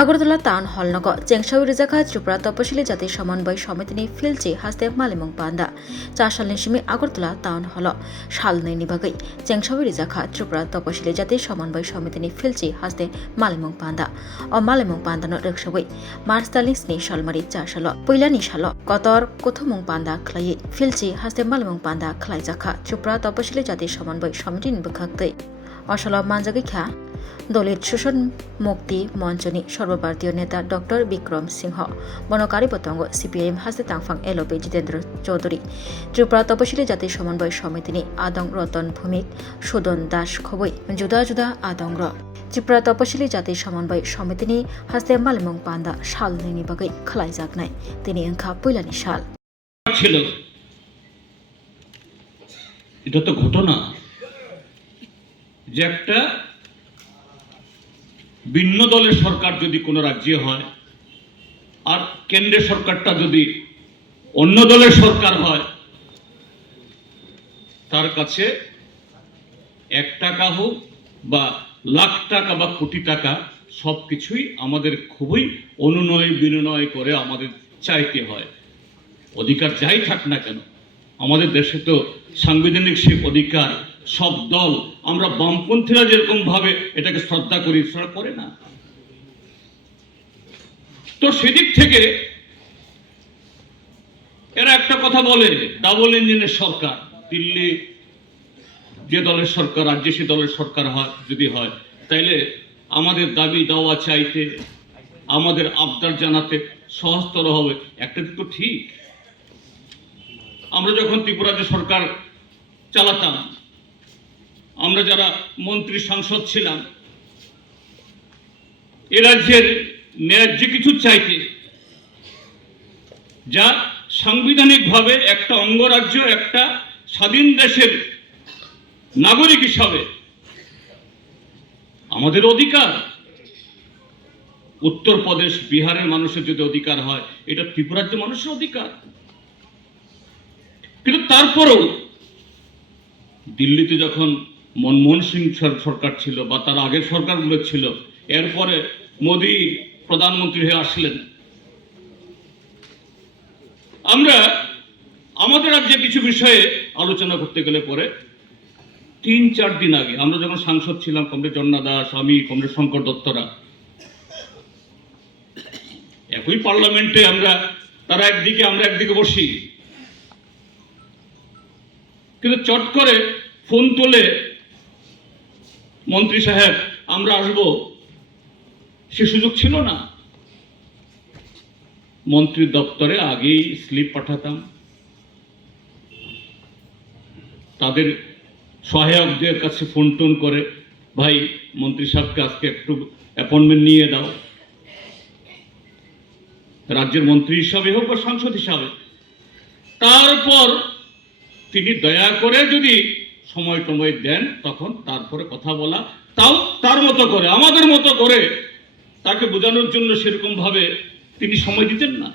Agartala town hall নগ চেংসাউ রিজাखा त्रिपुरा तपशिली जाति समन्वय समितिनि फिल्डची हास्ते मालिमं पान्दा 4 सालनि सिमी আগরতলা टाउन हल सालनैनि बागै চেংসাউ রিজাखा त्रिपुरा तपशिली जाति समन्वय समितिनि फिल्डची हास्ते मालिमं पान्दा अ मालिमं पान्दानो रक्षबै मार्च दालनि 7 सालमारि 4 साल पहिलानि साल कतर कथमुं पान्दा खलायै फिल्डची हास्ते मालिमं पान्दा खलायजाखा त्रिपुरा तपशिली जाति समन्वय समितिनि बखागदै असल मानजागैखा दलित शोषण मुक्ति मंचनि सर्वभारतीय नेता डॉक्टर विक्रम सिंह बनकारी पतंग सीपीआईएम हास्ते तांफां एलओपी जितेंद्र चौधरी त्रिपुरा तपशिली जाति समन्वय समितिनि आदं रतन भूमिक सुदन दास खबै जुदा जुदा आदं त्रिपुरा तपशिली जाति समन्वय समितिनि हास्ते मालिमं पान्दा साल नैनि बागै खलायजागनाय तिनि ओंखा पहिलानि साल ছিল। এটা তো ঘটনা যে একটা ভিন্ন দলের সরকার যদি কোনো রাজ্যে হয় আর কেন্দ্রের সরকারটা যদি অন্য দলের সরকার হয়, তার কাছে 1 টাকা হোক বা লাখ টাকা বা কোটি টাকা সবকিছুই আমাদের খুবই অনুনয় বিনয় করে আমাদের চাইতে হয়। অধিকার যাই থাক না কেন, আমাদের দেশে তো সাংবিধানিক সে অধিকার সব দল, আমরা বামপন্থীরা যেরকম ভাবে এটাকে শ্রদ্ধা করি সেটা করে না। তো সেদিক থেকে এরা একটা কথা বলে, ডাবল ইঞ্জিনের সরকার। দিল্লি যে দলের সরকার, রাজ্যে সে দলের সরকার হয় যদি হয়, তাইলে আমাদের দাবি দাওয়া চাইতে, আমাদের আবদার জানাতে সহজতর হবে। একটা দিক তো ঠিক, আমরা যখন ত্রিপুরাতে সরকার চালাতাম, আমরা যারা মন্ত্রী সাংসদ ছিলাম, এ রাজ্যের ন্যায্য কিছু চাইতে, যা সাংবিধানিকভাবে একটা অঙ্গরাজ্য, একটা স্বাধীন দেশের নাগরিক হিসাবে আমাদের অধিকার। উত্তরপ্রদেশ, বিহারের মানুষের যদি অধিকার হয়, এটা ত্রিপুরার যে মানুষের অধিকার। কিন্তু তারপরেও দিল্লিতে যখন মনমোহন সিং সরকার ছিল বা তার আগের সরকারগুলো ছিল, এরপরে মোদী প্রধানমন্ত্রী হয়ে আসলেন, আমরা আমাদের রাজ্যে কিছু বিষয়ে আলোচনা করতে গেলে পরে 3-4 দিন আগে, আমরা যখন সাংসদ ছিলাম, কমরেড জন্না দাস, আমি, কমরেড শঙ্কর দত্তরা, একই পার্লামেন্টে আমরা, তারা একদিকে আমরা একদিকে বসি, কিন্তু চট করে ফোন তোলে মন্ত্রী সাহেব আমরা আসব, সে সুযোগ ছিল না। মন্ত্রীর দপ্তরে আগেই স্লিপ পাঠাতাম, তাদের সহায়কদের কাছে ফোন টোন করে, ভাই মন্ত্রী সাহেবকে আজকে একটু অ্যাপয়েন্টমেন্ট নিয়ে দাও, রাজ্যের মন্ত্রী হিসাবে হোক বা সাংসদ হিসাবে। তারপর তিনি দয়া করে যদি সময় টময় দেন, তখন তারপরে কথা বলা, তাও তার মতো করে, আমাদের মতো করে তাকে বোঝানোর জন্য সেরকম ভাবে তিনি সময় দিতেন না।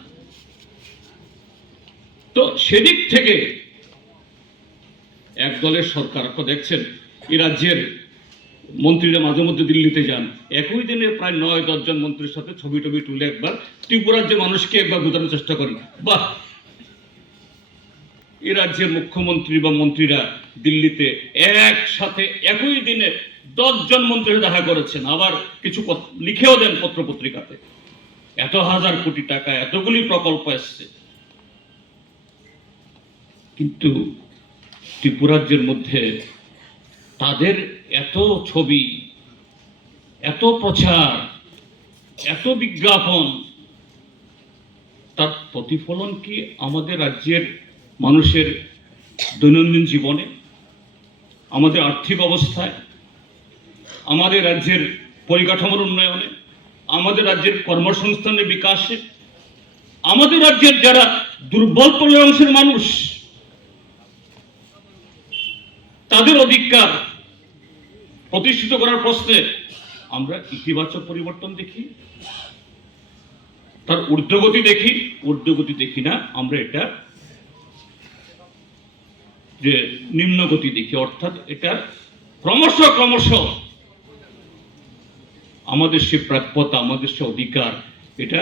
তো সেদিক থেকে এক দলের সরকার, আপনারা দেখছেন এই রাজ্যের মন্ত্রীরা মাঝে মধ্যে দিল্লিতে যান, একই দিনে প্রায় 9-10 জন মন্ত্রীর সাথে ছবি টবি তুলে একবার ত্রিপুরার যে মানুষকে একবার বোঝানোর চেষ্টা করেন। বাহ, এই রাজ্যের মুখ্যমন্ত্রী বা মন্ত্রীরা দিল্লিতে একসাথে একই দিনে 10 জন মন্ত্রী দেখা করেছেন, আবার কিছু লিখেও দেন পত্র পত্রিকাতে, এত হাজার কোটি টাকা, এতগুলি প্রকল্প এসছে। কিন্তু ত্রিপুরাজ্যের মধ্যে তাদের এত ছবি, এত প্রচার, এত বিজ্ঞাপন, তার প্রতিফলন কি আমাদের রাজ্যের মানুষের দৈনন্দিন জীবনে, আমাদের আর্থিক অবস্থায়, আমাদের রাজ্যের পরিকাঠামোর উন্নয়নে, আমাদের রাজ্যের কর্মসংস্থানের বিকাশে, আমাদের রাজ্যের যারা দুর্বল অংশের মানুষ, তাদের অধিকার প্রতিষ্ঠিত করার প্রশ্নে আমরা ইতিবাচক পরিবর্তন দেখি, তার ঊর্ধ্বগতি দেখি? ঊর্ধ্বগতি দেখি না, আমরা এটা যে নিম্নগতি দেখি, অর্থাৎ এটা ক্রমশ আমাদের সে প্রাপ্যতা, আমাদের সে অধিকার, এটা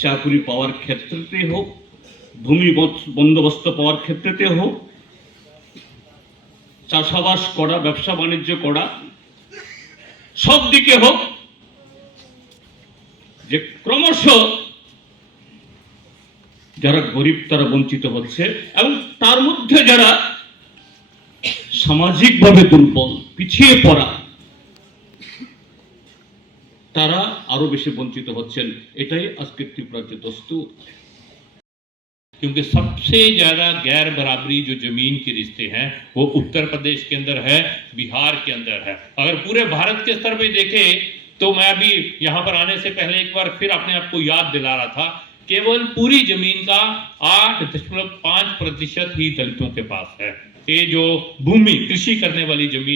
চাকুরি পাওয়ার ক্ষেত্রেতে হোক, ভূমি বন্দোবস্ত পাওয়ার ক্ষেত্রেতে হোক, চাষাবাস করা, ব্যবসা বাণিজ্য করা, সব দিকে হোক, যে ক্রমশ যারা গরিব তারা বঞ্চিত হচ্ছে, এবং তার মধ্যে যারা সামাজিকভাবে দুর্বল, পিছিয়ে পড়া, তারা আরো বেশি বঞ্চিত হচ্ছেন। এটাই আজকে ত্রিপুরার যে দস্তুর। क्योंकि सबसे ज्यादा गैर बराबरी जो जमीन के रिश्ते हैं वो उत्तर प्रदेश के अंदर है, बिहार के अंदर है। अगर पूरे भारत के स्तर पे देखें तो मैं अभी यहाँ पर आने से पहले एक बार फिर अपने आप को याद दिला रहा था, केवल पूरी जमीन का 8.5% ही दलितों के पास है। ये जो भूमि, कृषि करने वाली जमीन